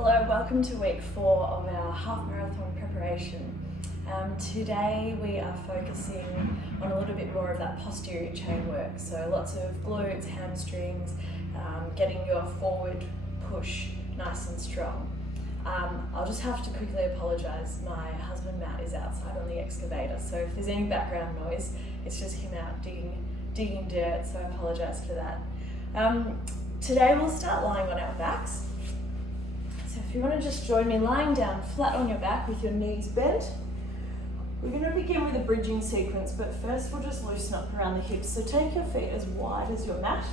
Hello, welcome to week 4 of our half marathon preparation. Today we are focusing on a little bit more of that posterior chain work. So lots of glutes, hamstrings, getting your forward push nice and strong. I'll just have to quickly apologise. My husband Matt is outside on the excavator, so if there's any background noise, it's just him out digging dirt, so I apologise for that. Today we'll start lying on our backs. So if you want to just join me lying down flat on your back with your knees bent, we're going to begin with a bridging sequence, but first we'll just loosen up around the hips. So take your feet as wide as your mat,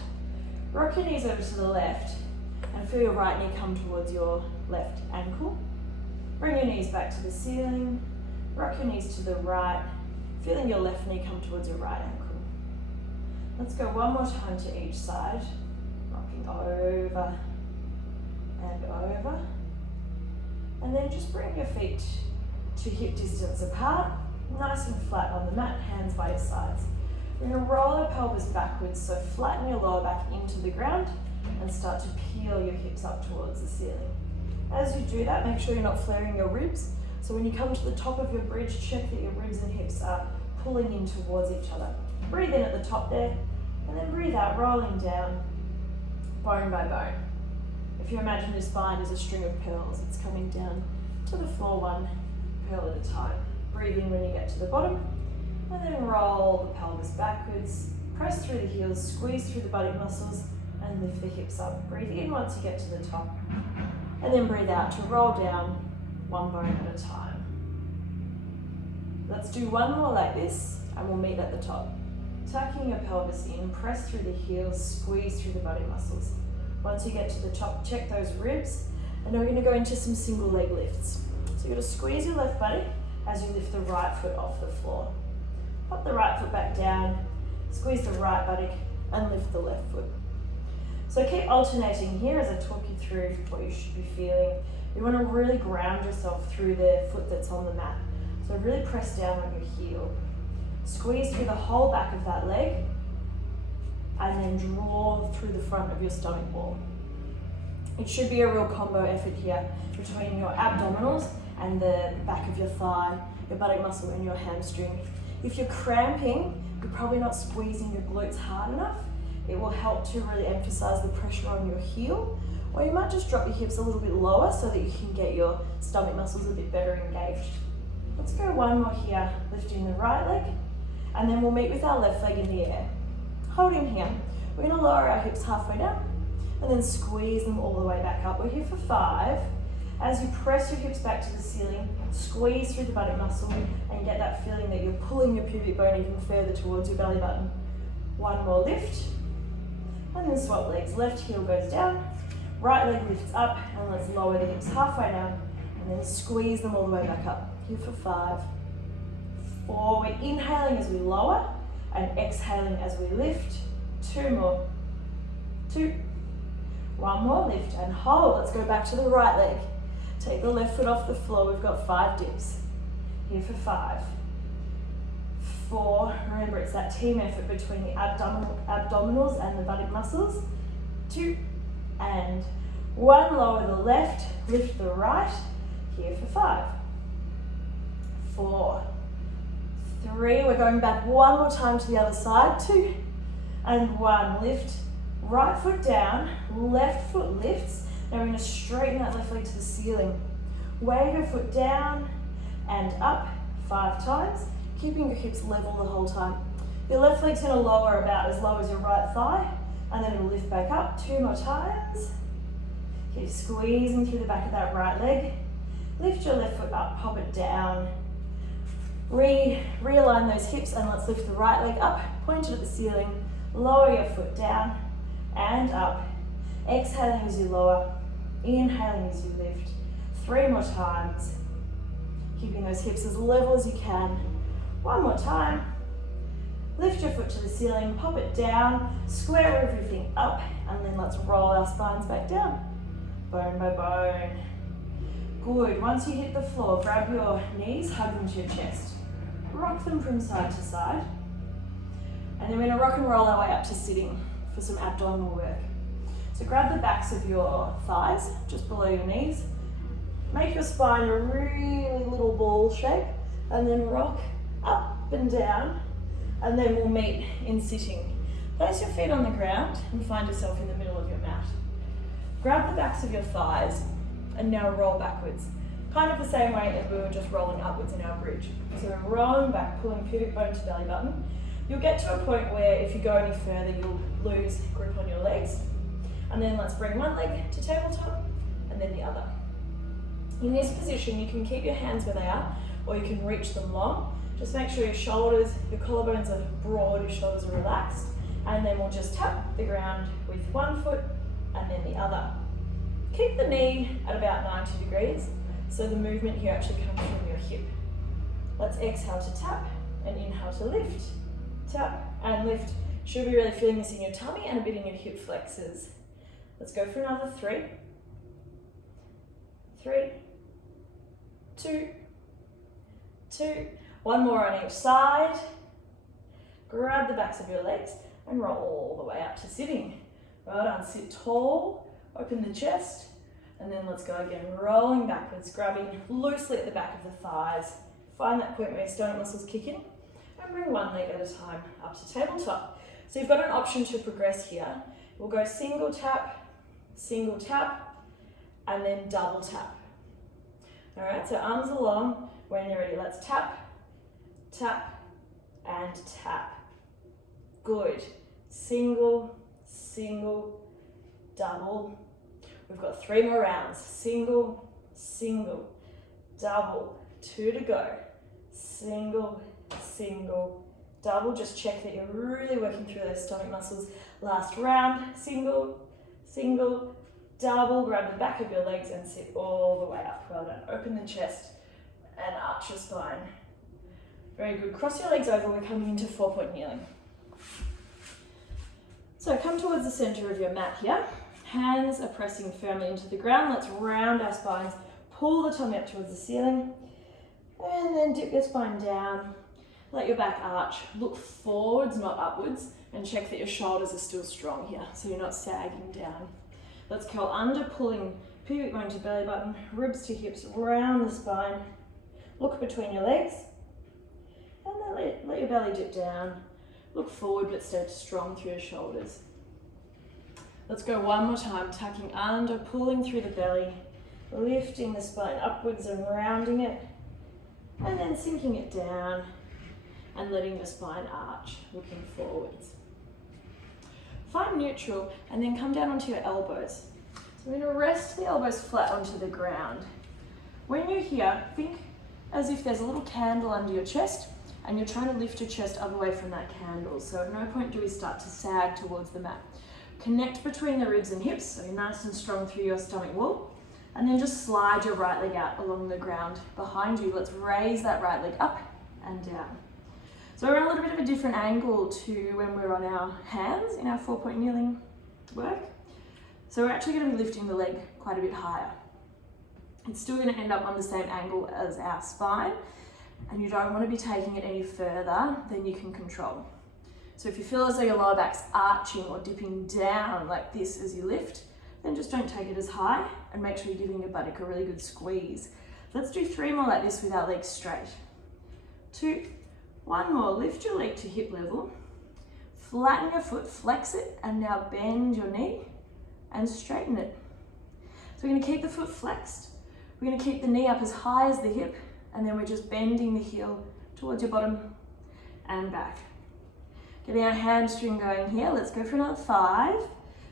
rock your knees over to the left, and feel your right knee come towards your left ankle. Bring your knees back to the ceiling, rock your knees to the right, feeling your left knee come towards your right ankle. Let's go one more time to each side, rocking over and over. And then just bring your feet to hip distance apart, nice and flat on the mat, hands by your sides. We're going to roll our pelvis backwards, so flatten your lower back into the ground and start to peel your hips up towards the ceiling. As you do that, make sure you're not flaring your ribs. So when you come to the top of your bridge, check that your ribs and hips are pulling in towards each other. Breathe in at the top there, and then breathe out, rolling down, bone by bone. If you imagine your spine as a string of pearls, it's coming down to the floor one pearl at a time. Breathe in when you get to the bottom, and then roll the pelvis backwards, press through the heels, squeeze through the buttock muscles, and lift the hips up. Breathe in once you get to the top, and then breathe out to roll down one bone at a time. Let's do one more like this, and we'll meet at the top. Tucking your pelvis in, press through the heels, squeeze through the buttock muscles. Once you get to the top, check those ribs, and then we're going to go into some single leg lifts. So you're going to squeeze your left buttock as you lift the right foot off the floor. Pop the right foot back down, squeeze the right buttock, and lift the left foot. So keep alternating here as I talk you through what you should be feeling. You want to really ground yourself through the foot that's on the mat. So really press down on your heel. Squeeze through the whole back of that leg, and then draw through the front of your stomach wall. It should be a real combo effort here between your abdominals and the back of your thigh, your buttock muscle and your hamstring. If you're cramping, you're probably not squeezing your glutes hard enough. It will help to really emphasize the pressure on your heel, or you might just drop your hips a little bit lower so that you can get your stomach muscles a bit better engaged. Let's go one more here, lifting the right leg, and then we'll meet with our left leg in the air. Holding here, we're going to lower our hips halfway down and then squeeze them all the way back up. We're here for 5. As you press your hips back to the ceiling, squeeze through the buttock muscle and get that feeling that you're pulling your pubic bone even further towards your belly button. One more lift, and then swap legs. Left heel goes down, right leg lifts up, and let's lower the hips halfway down and then squeeze them all the way back up. Here for 5, 4, we're inhaling as we lower, and exhaling as we lift. 2 more. 2. 1 more lift and hold. Let's go back to the right leg. Take the left foot off the floor. We've got 5 dips. Here for 5. 4. Remember, it's that team effort between the abdominals and the buttock muscles. 2 and 1. Lower the left, lift the right. Here for 5. 4. 3, we're going back one more time to the other side, 2 and 1, lift, right foot down, left foot lifts. Now we're going to straighten that left leg to the ceiling. Wave your foot down and up 5 times, keeping your hips level the whole time. Your left leg's going to lower about as low as your right thigh, and then it'll lift back up 2 more times. Keep squeezing through the back of that right leg. Lift your left foot up, pop it down. Realign those hips and let's lift the right leg up, point it at the ceiling, lower your foot down and up. Exhaling as you lower, inhaling as you lift. 3 more times. Keeping those hips as level as you can. 1 more time. Lift your foot to the ceiling, pop it down, square everything up, and then let's roll our spines back down. Bone by bone. Good. Once you hit the floor, grab your knees, hug them to your chest. Rock them from side to side. And then we're going to rock and roll our way up to sitting for some abdominal work. So grab the backs of your thighs, just below your knees. Make your spine a really little ball shape, and then rock up and down, and then we'll meet in sitting. Place your feet on the ground and find yourself in the middle of your mat. Grab the backs of your thighs and now roll backwards. Kind of the same way as we were just rolling upwards in our bridge. So we're rolling back, pulling pubic bone to belly button. You'll get to a point where if you go any further, you'll lose grip on your legs. And then let's bring one leg to tabletop and then the other. In this position, you can keep your hands where they are, or you can reach them long. Just make sure your shoulders, your collarbones are broad, your shoulders are relaxed. And then we'll just tap the ground with one foot and then the other. Keep the knee at about 90 degrees, so the movement here actually comes from your hip. Let's exhale to tap and inhale to lift. Tap and lift. Should be really feeling this in your tummy and a bit in your hip flexors. Let's go for another 3. 3, 2, 2. One more on each side. Grab the backs of your legs and roll all the way up to sitting. Well done, sit tall, open the chest, and then let's go again, rolling backwards, grabbing loosely at the back of the thighs. Find that point where your stomach muscles kick in, and bring one leg at a time up to tabletop. So you've got an option to progress here. We'll go single tap, and then double tap. All right, so arms along. When you're ready, let's tap, tap, and tap. Good. Single, single, double. We've got 3 more rounds. Single, single, double. 2 to go. Single, single, double. Just check that you're really working through those stomach muscles. Last round. Single, single, double. Grab the back of your legs and sit all the way up. Well done. Open the chest and arch your spine. Very good. Cross your legs over. We're coming into 4-point kneeling. So come towards the center of your mat here. Hands are pressing firmly into the ground. Let's round our spines. Pull the tummy up towards the ceiling. And then dip your spine down. Let your back arch. Look forwards, not upwards. And check that your shoulders are still strong here, so you're not sagging down. Let's curl under, pulling pubic bone to belly button, ribs to hips, round the spine. Look between your legs. And then let your belly dip down. Look forward, but stay strong through your shoulders. Let's go one more time, tucking under, pulling through the belly, lifting the spine upwards and rounding it, and then sinking it down and letting the spine arch, looking forwards. Find neutral and then come down onto your elbows. So we're going to rest the elbows flat onto the ground. When you're here, think as if there's a little candle under your chest and you're trying to lift your chest up away from that candle. So at no point do we start to sag towards the mat. Connect between the ribs and hips, so you're nice and strong through your stomach wall. And then just slide your right leg out along the ground behind you. Let's raise that right leg up and down. So we're in a little bit of a different angle to when we're on our hands in our 4-point kneeling work. So we're actually going to be lifting the leg quite a bit higher. It's still going to end up on the same angle as our spine, and you don't want to be taking it any further than you can control. So if you feel as though your lower back's arching or dipping down like this as you lift, then just don't take it as high and make sure you're giving your buttock a really good squeeze. Let's do 3 more like this with our legs straight. 2, 1 more. Lift your leg to hip level, flatten your foot, flex it, and now bend your knee and straighten it. So we're going to keep the foot flexed. We're going to keep the knee up as high as the hip, and then we're just bending the heel towards your bottom and back. Getting our hamstring going here. Let's go for another 5.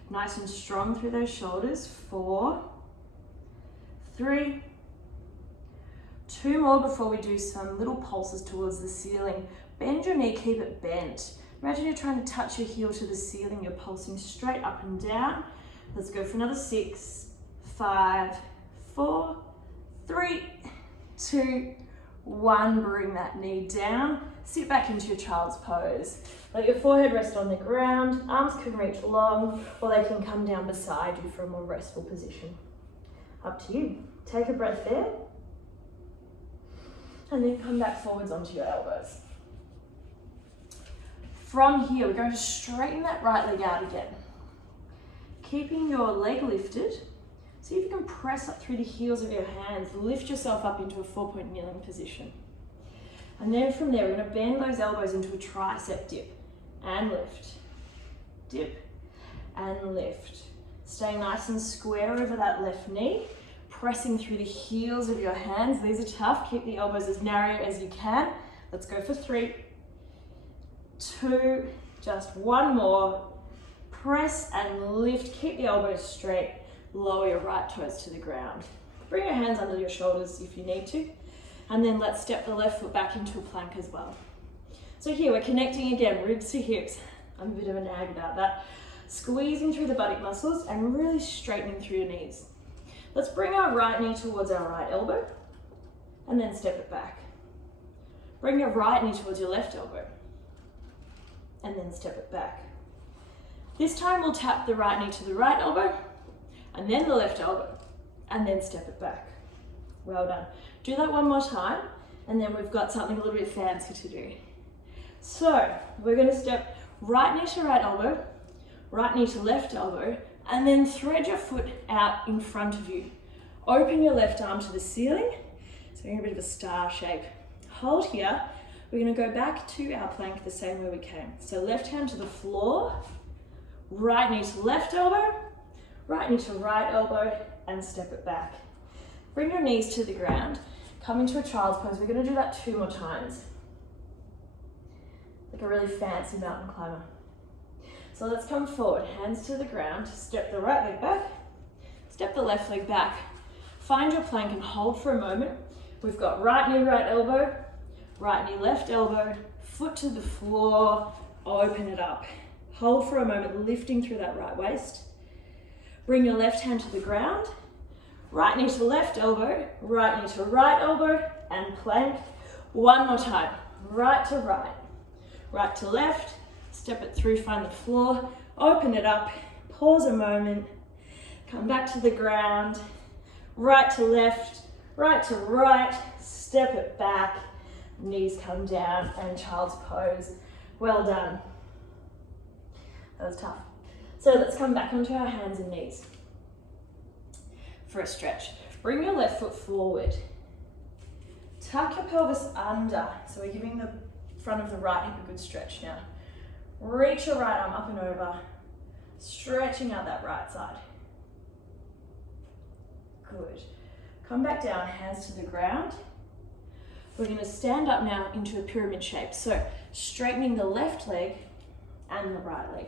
Nice and strong through those shoulders. 4, 3, 2 more before we do some little pulses towards the ceiling. Bend your knee, keep it bent. Imagine you're trying to touch your heel to the ceiling. You're pulsing straight up and down. Let's go for another 6, 5, 4, 3, 2, 1. Bring that knee down. Sit back into your child's pose. Let your forehead rest on the ground. Arms can reach long, or they can come down beside you for a more restful position. Up to you. Take a breath there. And then come back forwards onto your elbows. From here, we're going to straighten that right leg out again. Keeping your leg lifted, see if you can press up through the heels of your hands, lift yourself up into a 4-point kneeling position. And then from there, we're going to bend those elbows into a tricep dip and lift, dip and lift. Staying nice and square over that left knee, pressing through the heels of your hands. These are tough. Keep the elbows as narrow as you can. Let's go for 3, 2, just one more. Press and lift. Keep the elbows straight. Lower your right toes to the ground. Bring your hands under your shoulders if you need to. And then let's step the left foot back into a plank as well. So here we're connecting again, ribs to hips. I'm a bit of a nag about that. Squeezing through the buttock muscles and really straightening through your knees. Let's bring our right knee towards our right elbow and then step it back. Bring your right knee towards your left elbow and then step it back. This time we'll tap the right knee to the right elbow and then the left elbow and then step it back. Well done. Do that one more time and then we've got something a little bit fancy to do. So we're going to step right knee to right elbow, right knee to left elbow, and then thread your foot out in front of you. Open your left arm to the ceiling, so you're in a bit of a star shape. Hold here. We're going to go back to our plank the same way we came. So left hand to the floor, right knee to left elbow, right knee to right elbow, and step it back. Bring your knees to the ground. Come into a child's pose. We're going to do that 2 more times. Like a really fancy mountain climber. So let's come forward, hands to the ground, step the right leg back, step the left leg back. Find your plank and hold for a moment. We've got right knee, right elbow, right knee, left elbow, foot to the floor, open it up. Hold for a moment, lifting through that right waist. Bring your left hand to the ground, right knee to left elbow, right knee to right elbow, and plank. One more time, right to right, right to left, step it through, find the floor, open it up, pause a moment, come back to the ground, right to left, right to right, step it back, knees come down, and child's pose. Well done. That was tough. So let's come back onto our hands and knees for a stretch. Bring your left foot forward. Tuck your pelvis under. So we're giving the front of the right hip a good stretch now. Reach your right arm up and over, stretching out that right side. Good. Come back down, hands to the ground. We're going to stand up now into a pyramid shape. So straightening the left leg and the right leg.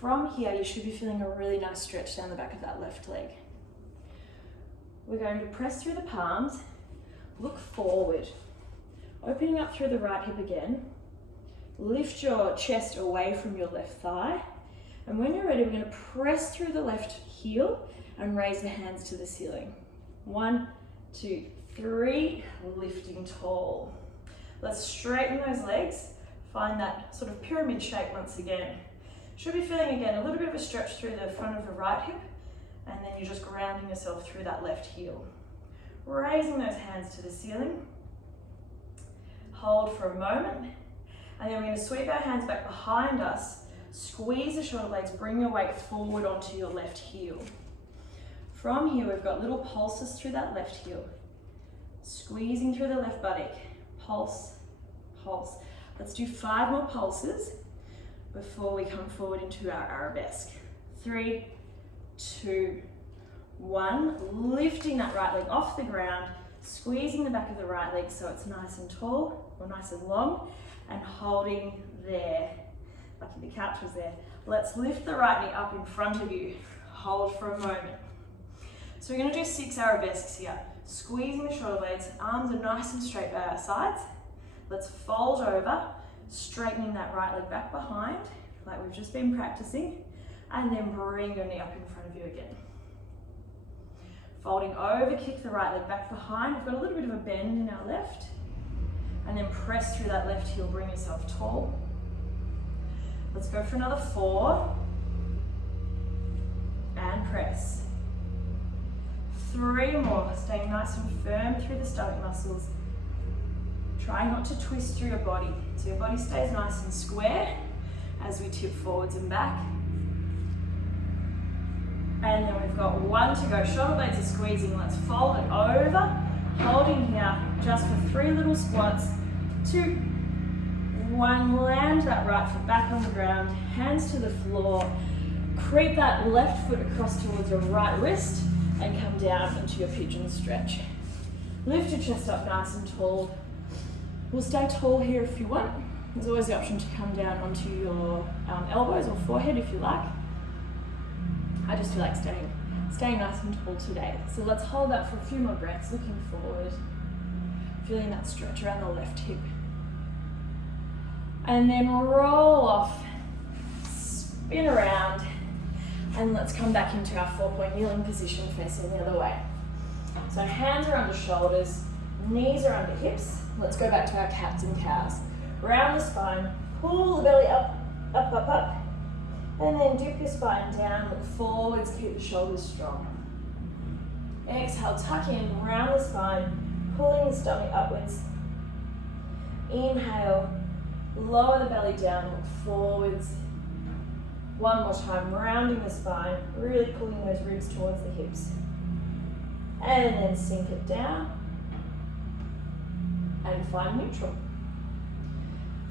From here, you should be feeling a really nice stretch down the back of that left leg. We're going to press through the palms, look forward, opening up through the right hip again. Lift your chest away from your left thigh. And when you're ready, we're going to press through the left heel and raise the hands to the ceiling. 1, 2, 3, lifting tall. Let's straighten those legs. Find that sort of pyramid shape once again. Should be feeling again a little bit of a stretch through the front of the right hip, and then you're just grounding yourself through that left heel. Raising those hands to the ceiling. Hold for a moment, and then we're going to sweep our hands back behind us, squeeze the shoulder blades, bring your weight forward onto your left heel. From here, we've got little pulses through that left heel. Squeezing through the left buttock. Pulse, pulse. Let's do 5 more pulses before we come forward into our arabesque. 3, 2, 1. Lifting that right leg off the ground, squeezing the back of the right leg so it's nice and tall or nice and long, and holding there. Lucky the couch was there. Let's lift the right knee up in front of you. Hold for a moment. So we're going to do 6 arabesques here. Squeezing the shoulder blades, arms are nice and straight by our sides. Let's fold over, straightening that right leg back behind, like we've just been practicing, and then bring your knee up in front of you again. Folding over, kick the right leg back behind. We've got a little bit of a bend in our left, and then press through that left heel, bring yourself tall. Let's go for another 4, and press. 3 more, staying nice and firm through the stomach muscles. Try not to twist through your body, so your body stays nice and square as we tip forwards and back. And then we've got 1 to go. Shoulder blades are squeezing. Let's fold it over, holding here just for 3 little squats. 2, 1, land that right foot back on the ground, hands to the floor. Creep that left foot across towards your right wrist and come down into your pigeon stretch. Lift your chest up nice and tall. We'll stay tall here if you want. There's always the option to come down onto your elbows or forehead if you like. I just feel like staying nice and tall today. So let's hold that for a few more breaths, looking forward, feeling that stretch around the left hip. And then roll off, spin around, and let's come back into our 4-point kneeling position facing the other way. So hands are under shoulders, knees are under hips. Let's go back to our cats and cows. Round the spine, pull the belly up, up, up, up. And then dip your spine down, look forwards, keep the shoulders strong. Exhale, tuck in, round the spine, pulling the stomach upwards. Inhale, lower the belly down, look forwards. One more time, rounding the spine, really pulling those ribs towards the hips. And then sink it down and find neutral.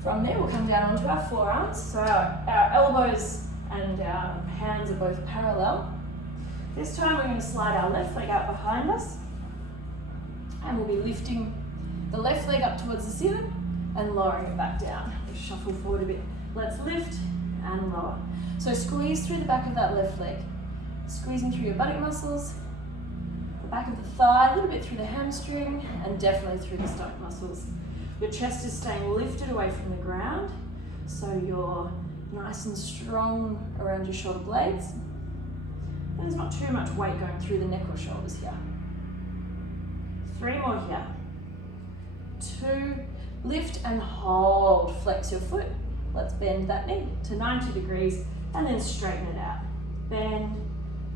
From there, we'll come down onto our forearms. So our elbows and our hands are both parallel. This time we're going to slide our left leg out behind us, and we'll be lifting the left leg up towards the ceiling and lowering it back down. Just shuffle forward a bit. Let's lift and lower. So squeeze through the back of that left leg, squeezing through your buttock muscles, the back of the thigh, a little bit through the hamstring, and definitely through the stomach muscles. Your chest is staying lifted away from the ground, so you're nice and strong around your shoulder blades. There's not too much weight going through the neck or shoulders here. 3 more here. 2, lift and hold, flex your foot. Let's bend that knee to 90 degrees and then straighten it out. Bend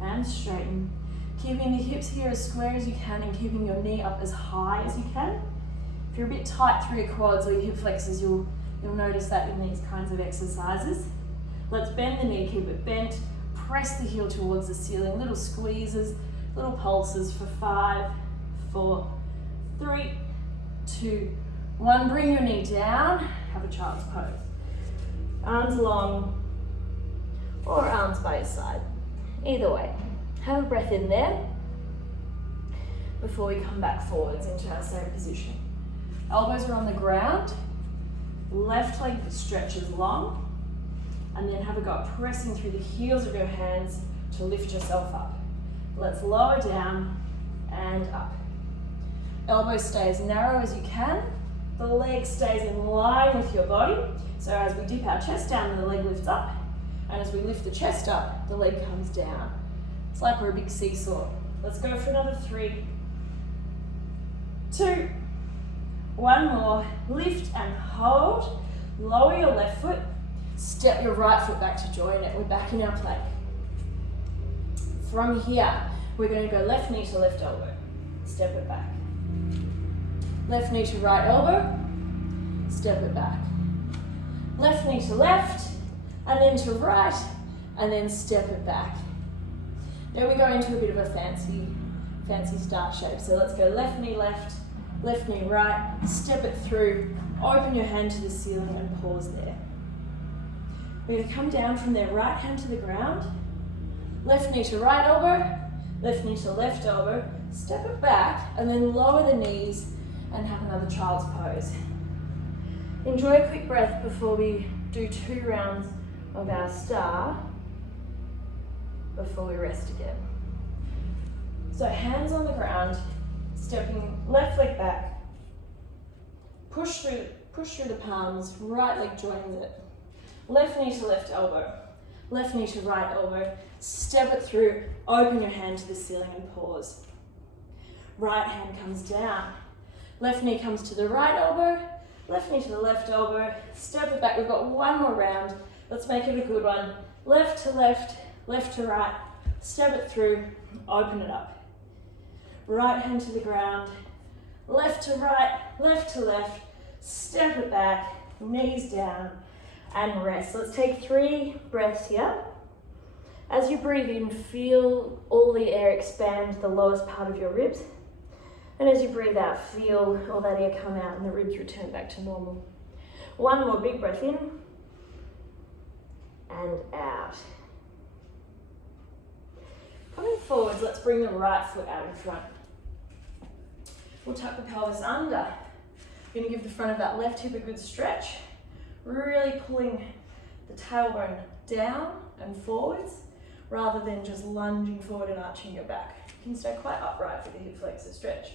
and straighten. Keeping the hips here as square as you can and keeping your knee up as high as you can. If you're a bit tight through your quads or your hip flexors, you'll notice that in these kinds of exercises. Let's bend the knee, keep it bent, press the heel towards the ceiling, little squeezes, little pulses for 5, 4, 3, 2, 1. Bring your knee down, have a child's pose. Arms long or arms by your side. Either way. Have a breath in there before we come back forwards into our same position. Elbows are on the ground, left leg stretches long, and then have a go at pressing through the heels of your hands to lift yourself up. Let's lower down and up. Elbows stay as narrow as you can. The leg stays in line with your body. So as we dip our chest down, the leg lifts up. And as we lift the chest up, the leg comes down. It's like we're a big seesaw. Let's go for another 3, 2, 1 more. Lift and hold. Lower your left foot. Step your right foot back to join it. We're back in our plank. From here, we're going to go left knee to left elbow. Step it back. Left knee to right elbow. Step it back. Left knee to left, and then to right, and then step it back. Then we go into a bit of a fancy star shape. So let's go left knee right, step it through, open your hand to the ceiling and pause there. We're going to come down from there, right hand to the ground, left knee to right elbow, left knee to left elbow, step it back, and then lower the knees and have another child's pose. Enjoy a quick breath before we do 2 rounds of our star before we rest again. So hands on the ground, stepping left leg back, push through the palms, right leg joins it. Left knee to left elbow, left knee to right elbow, step it through, open your hand to the ceiling and pause. Right hand comes down, left knee comes to the right elbow, left knee to the left elbow, step it back. We've got 1 more round. Let's make it a good one. Left to left, left to right, step it through, open it up. Right hand to the ground, left to right, left to left, step it back, knees down, and rest. Let's take 3 breaths here. As you breathe in, feel all the air expand the lowest part of your ribs. And as you breathe out, feel all that air come out and the ribs return back to normal. One more big breath in and out. Coming forwards, let's bring the right foot out in front. We'll tuck the pelvis under. You're going to give the front of that left hip a good stretch, really pulling the tailbone down and forwards rather than just lunging forward and arching your back. You can stay quite upright with the hip flexor stretch,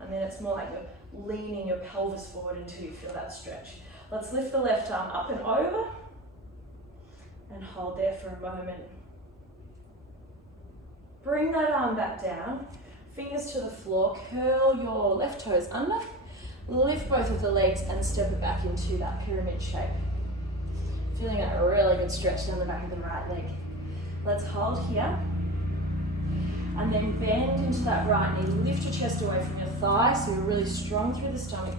and then it's more like you're leaning your pelvis forward until you feel that stretch. Let's lift the left arm up and over and hold there for a moment. Bring that arm back down, fingers to the floor, curl your left toes under, lift both of the legs and step it back into that pyramid shape. Feeling a really good stretch down the back of the right leg. Let's hold here and then bend into that right knee. Lift your chest away from your thigh so you're really strong through the stomach.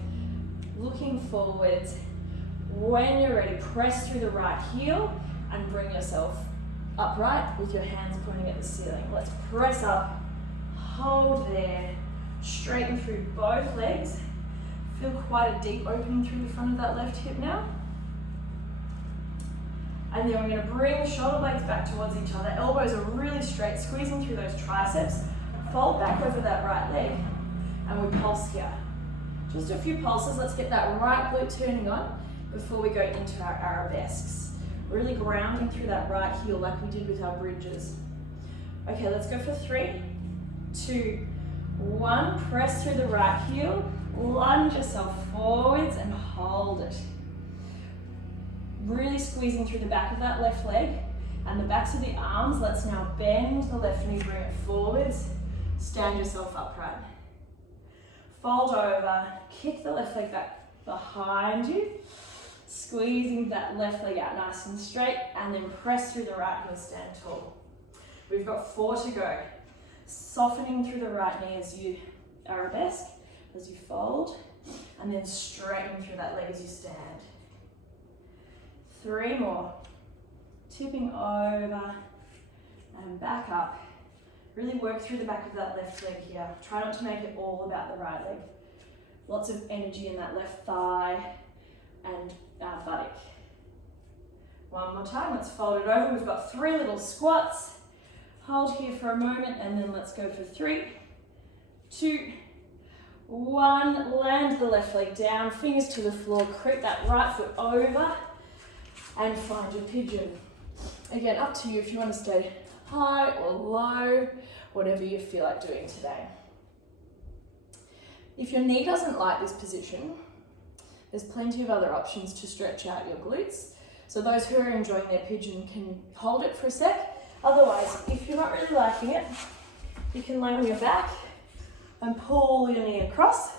Looking forwards. When you're ready, press through the right heel and bring yourself upright with your hands pointing at the ceiling. Let's press up, hold there, straighten through both legs. Feel quite a deep opening through the front of that left hip now. And then we're going to bring the shoulder blades back towards each other. Elbows are really straight, squeezing through those triceps. Fold back over that right leg and we pulse here. Just a few pulses. Let's get that right glute turning on before we go into our arabesques. Really grounding through that right heel like we did with our bridges. Okay, let's go for 3, 2, 1. Press through the right heel, lunge yourself forwards and hold it. Really squeezing through the back of that left leg and the backs of the arms. Let's now bend the left knee, bring it forwards, stand yourself upright. Fold over, kick the left leg back behind you, squeezing that left leg out nice and straight, and then press through the right heel, stand tall. We've got 4 to go. Softening through the right knee as you arabesque, as you fold, and then straightening through that leg as you stand. 3 more. Tipping over and back up. Really work through the back of that left leg here. Try not to make it all about the right leg. Lots of energy in that left thigh and buttock. One more time, let's fold it over. We've got 3 little squats. Hold here for a moment and then let's go for 3, 2, 1. Land the left leg down, fingers to the floor, creep that right foot over and find your pigeon. Again, up to you if you want to stay high or low, whatever you feel like doing today. If your knee doesn't like this position, there's plenty of other options to stretch out your glutes. So those who are enjoying their pigeon can hold it for a sec. Otherwise, if you're not really liking it, you can lay on your back and pull your knee across,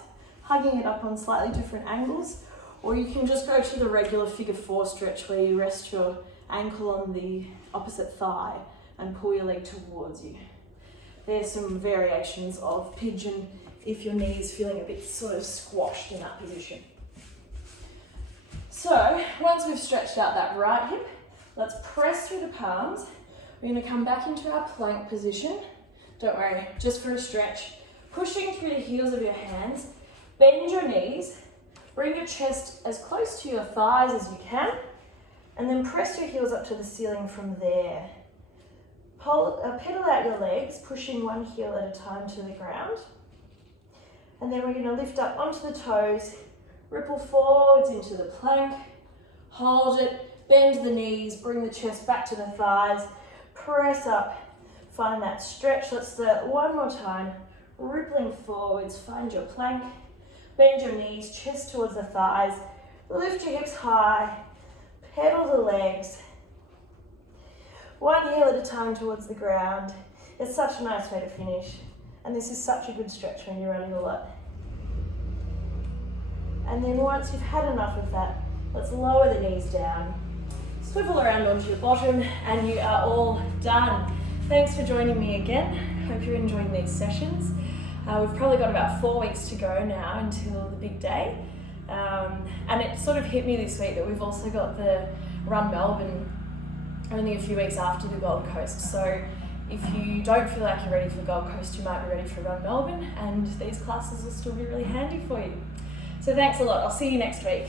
hugging it up on slightly different angles. Or you can just go to the regular figure 4 stretch where you rest your ankle on the opposite thigh and pull your leg towards you. There's some variations of pigeon if your knee is feeling a bit sort of squashed in that position. So once we've stretched out that right hip, let's press through the palms. We're going to come back into our plank position. Don't worry, just for a stretch. Pushing through the heels of your hands, bend your knees, bring your chest as close to your thighs as you can, and then press your heels up to the ceiling from there. Pedal out your legs, pushing one heel at a time to the ground. And then we're going to lift up onto the toes, ripple forwards into the plank, hold it, bend the knees, bring the chest back to the thighs, press up, find that stretch. Let's do it one more time, rippling forwards, find your plank, bend your knees, chest towards the thighs, lift your hips high, pedal the legs, one heel at a time towards the ground. It's such a nice way to finish. And this is such a good stretch when you're running a lot. And then once you've had enough of that, let's lower the knees down, swivel around onto your bottom, and you are all done. Thanks for joining me again. Hope you're enjoying these sessions. We've probably got about 4 weeks to go now until the big day. And it sort of hit me this week that we've also got the Run Melbourne only a few weeks after the Gold Coast. So if you don't feel like you're ready for the Gold Coast, you might be ready for Run Melbourne, and these classes will still be really handy for you. So thanks a lot. I'll see you next week.